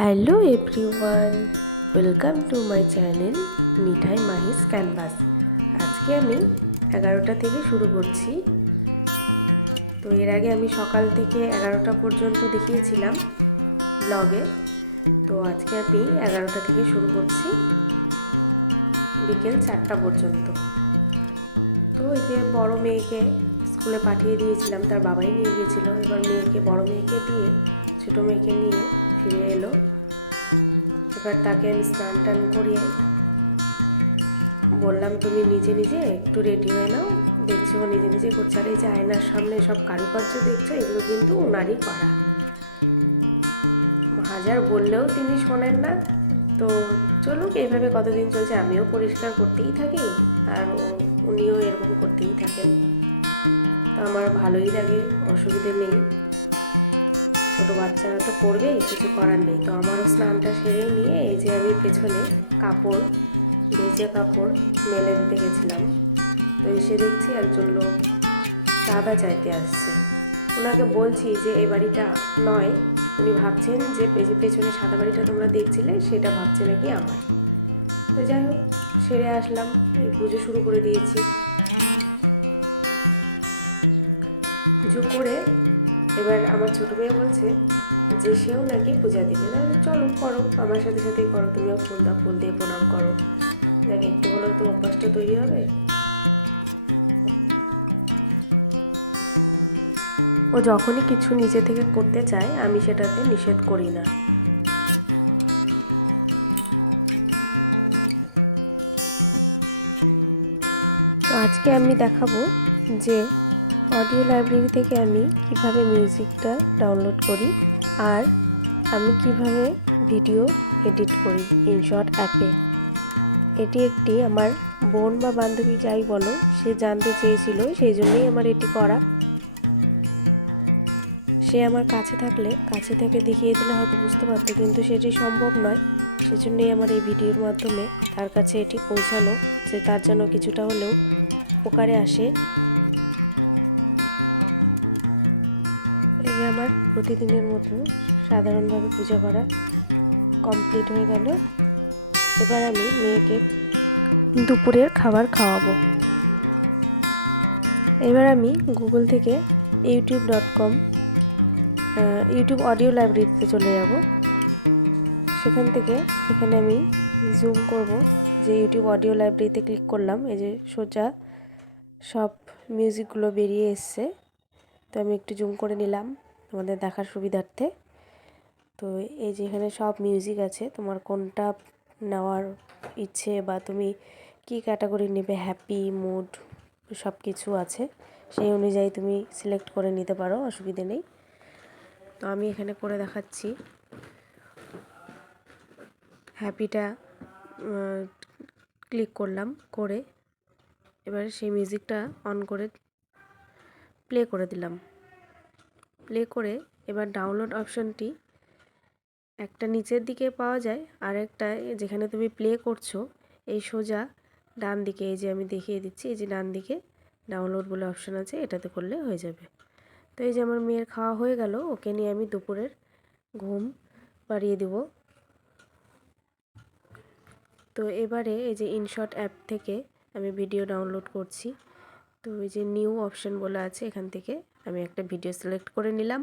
Hello everyone, welcome to my channel Mithai Mahi's Canvas. আজকে আমি 11টা থেকে শুরু করছি। তো এর আগে আমি সকাল থেকে 11টা পর্যন্ত দেখিয়েছিলাম ব্লগে। তো আজকে আমি 11টা থেকে শুরু করছি বিকেল 4টা পর্যন্ত। তো এই যে বড় মেয়েকে স্কুলে পাঠিয়ে দিয়েছিলাম, তার বাবাই নিয়ে গিয়েছিলো। এবার বড় মেয়েকে দিয়ে ছোটো মেয়েকে নিয়ে ফিরে এলো। এবার তাকে আমি স্নান টান করিয়ে বললাম, তুমি নিজে নিজে একটু রেডি হয়ে নাও। দেখছি ও নিজে নিজে করছে। আর এই যে আয়নার সামনে সব কারুকার্য দেখছো, এগুলো কিন্তু ওনারই করা। হাজার বললেও তিনি শোনেন না। তো চলুক, এইভাবে কতদিন চলছে। আমিও পরিষ্কার করতেই থাকি আর উনিও এরকম করতেই থাকেন। তো আমার ভালোই লাগে, অসুবিধে নেই। ছোটো বাচ্চারা তো করবেই, কিছু করার নেই। তো আমারও স্নানটা সেরে নিয়ে এই যে আমি পেছনে কাপড়, ভেজে কাপড় মেলে দিতে গেছিলাম। তো এসে দেখছি একজন লোক চাঁদা চাইতে আসছে। ওনাকে বলছি যে এই বাড়িটা নয়। উনি ভাবছেন যে পেছনে সাদা বাড়িটা তোমরা দেখছিলে, সেটা ভাবছে নাকি আমার। তো যাই হোক, সেরে আসলাম, এই পুজো শুরু করে দিয়েছি। পুজো করে এবার আমার ছোটো মেয়ে বলছে যে সেও নাকি পূজা দিবে। চলো করো, আমার সাথে সাথেই করো, তুমিও ফুল দাও, ফুল দিয়ে প্রণাম করো। দেখ, একটু হলেও তো অভ্যাসটা তৈরি হবে। ও যখনই কিছু নিজে থেকে করতে চায়, আমি সেটাতে নিষেধ করি না। তো আজকে আমি দেখাবো যে অডিও লাইব্রেরি থেকে আমি কিভাবে মিউজিকটা ডাউনলোড করি আর আমি কিভাবে ভিডিও এডিট করি ইনশর্ট অ্যাপে। এটি একটি আমার বোন বা বান্ধবী যাই বলো, সে জানতে চেয়েছিল, সেই জন্যই আমার এটি করা। সে আমার কাছে থাকলে কাছে থেকে দেখিয়ে দিলে হয়তো বুঝতে পারতো, কিন্তু সেটি সম্ভব নয়। সেজন্যই আমার এই ভিডিওর মাধ্যমে তার কাছে এটি পৌঁছানো, যে তার জন্য কিছুটা হলেও উপকারে আসে। এই যে আমার প্রতিদিনের মতো সাধারণভাবে পূজা করা কমপ্লিট হয়ে গেল। এবার আমি মেয়েকে দুপুরের খাবার খাওয়াবো। এবার আমি গুগল থেকে youtube.com ইউটিউব অডিও লাইব্রেরিতে চলে যাব। সেখান থেকে এখানে আমি জুম করব, যে ইউটিউব অডিও লাইব্রেরিতে ক্লিক করলাম। এই যে সোজা সব মিউজিকগুলো বেরিয়ে এসছে। তো আমি একটু জুম করে নিলাম তোমাদের দেখার সুবিধার্থে। তো এই যে এখানে সব মিউজিক আছে, তোমার কোনটা নেওয়ার ইচ্ছে বা তুমি কি ক্যাটাগরি নেবে, হ্যাপি, মুড, সব কিছু আছে। সেই অনুযায়ী তুমি সিলেক্ট করে নিতে পারো, অসুবিধে নেই। তো আমি এখানে করে দেখাচ্ছি। হ্যাপিটা ক্লিক করলাম, করে এবার সেই মিউজিকটা অন করে প্লে করে দিলাম। প্লে করে এবার ডাউনলোড অপশনটি একটা নিচের দিকে পাওয়া যায়, আর একটা যেখানে তুমি প্লে করছো এই সোজা ডান দিকে, এই যে আমি দেখিয়ে দিচ্ছি, এই যে ডান দিকে ডাউনলোড বলে অপশন আছে, এটাতে করলে হয়ে যাবে। তো এই যে আমার মেয়ের খাওয়া হয়ে গেল, ওকে নিয়ে আমি দুপুরের ঘুম পাড়িয়ে দেব। তো এবারে এই যে ইনশর্ট অ্যাপ থেকে আমি ভিডিও ডাউনলোড করছি। তো এই যে নিউ অপশন বলে আছে, এখান থেকে আমি একটা ভিডিও সিলেক্ট করে নিলাম।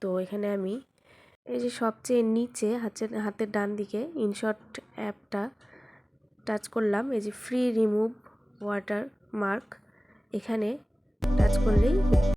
তো এখানে আমি এই যে সবচেয়ে নিচে হাতের ডান দিকে ইনশর্ট অ্যাপটা টাচ করলাম। এই যে ফ্রি রিমুভ ওয়াটার মার্ক, এখানে টাচ করলেই